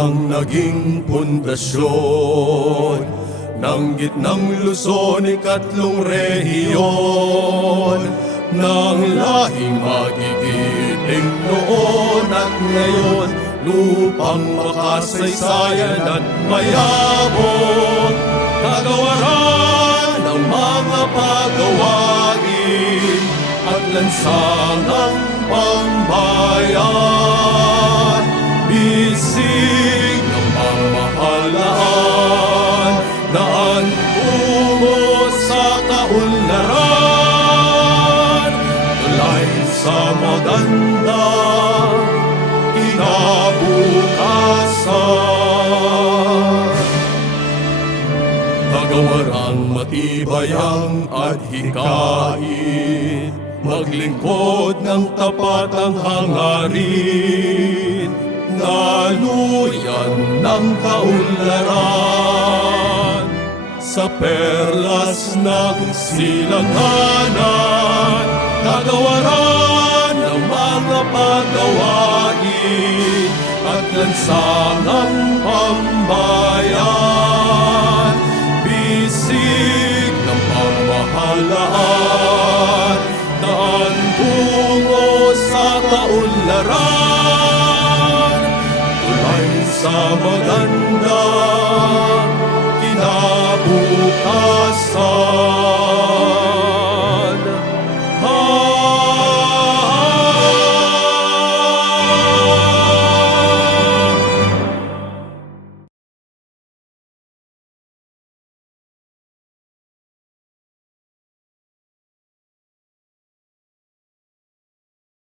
ang naging pundasyon ng gitnang Luzon, ikatlong rehiyon ng lahing magigiting noon at ngayon, lupang makasaysayan at mayabong, kagawaran ng mga pagawain at lansangang pambayan, bisig ng pamahalaan, daan tungo sa kaunlaran, tulay sa maganda kinabukasan. Kagawarang matibay ang adhikain, maglingkod ng tapat ang hangarin, naluyan ng kaunlaran sa perlas ng silanganan, kagawaran ng mga pagawain at lansangang pambayan, bisig ng pamahalaan, daan tungo sa kaunlaran, tulay sa maganda kinabukasan.